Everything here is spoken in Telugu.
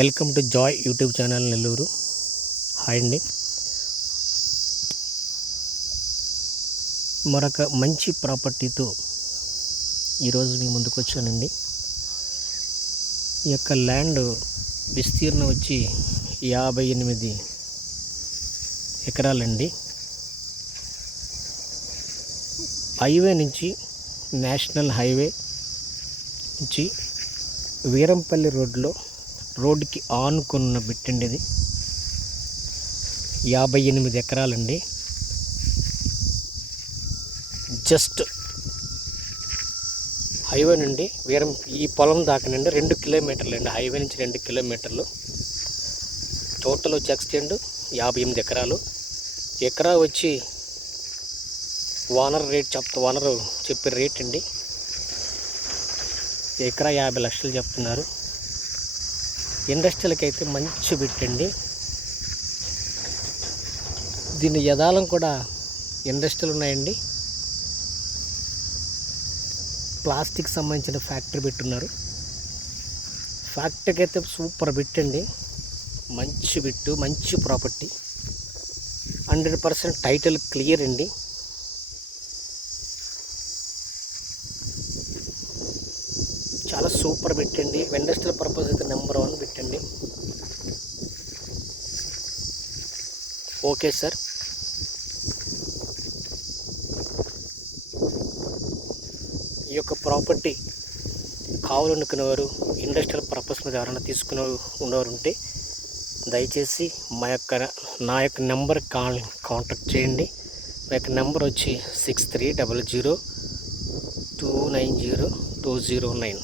Welcome to Joy YouTube channel Nellore. Hi అండి. మరొక మంచి ప్రాపర్టీతో ఈరోజు మీ ముందుకు వచ్చానండి. ఈ యొక్క ల్యాండ్ విస్తీర్ణం వచ్చి 58 ఎకరాలండి. హైవే నుంచి, నేషనల్ హైవే నుంచి వీరంపల్లి రోడ్డుకి ఆనుకున్న బిట్టండి. ఇది 58 ఎకరాలండి. జస్ట్ హైవే నుండి ఈ పొలం దాకానండి 2 కిలోమీటర్లు అండి. హైవే నుంచి 2 కిలోమీటర్లు. టోటల్ వచ్చి ఎక్స్టెండ్ 58 ఎకరాలు. ఎకరా వచ్చి ఓనర్ చెప్పే రేట్ అండి. ఎకరా 50 లక్షలు చెప్తున్నారు. ఇండస్ట్రియల్కి అయితే మంచి పెట్టండి. దీని యథాలం కూడా ఇండస్ట్రియల్ ఉన్నాయండి. ప్లాస్టిక్ సంబంధించిన ఫ్యాక్టరీ పెట్టున్నారు. ఫ్యాక్టరీకి అయితే సూపర్ పెట్టండి. మంచి బిట్టు, మంచి ప్రాపర్టీ. 100% టైటిల్ క్లియర్ అండి. చాలా సూపర్ పెట్టండి. ఇండస్ట్రియల్ పర్పస్ అయితే నెంబర్ 1 పెట్టండి. Okay sir. ఈ యొక్క ప్రాపర్టీ కావాలనుకునేవారు, ఇండస్ట్రియల్ పర్పస్ మీద ఎవరైనా తీసుకునే ఉన్నవారు ఉంటే దయచేసి నా యొక్క నెంబర్ కాంటాక్ట్ చేయండి. మా యొక్క నెంబర్ వచ్చి 6300290209.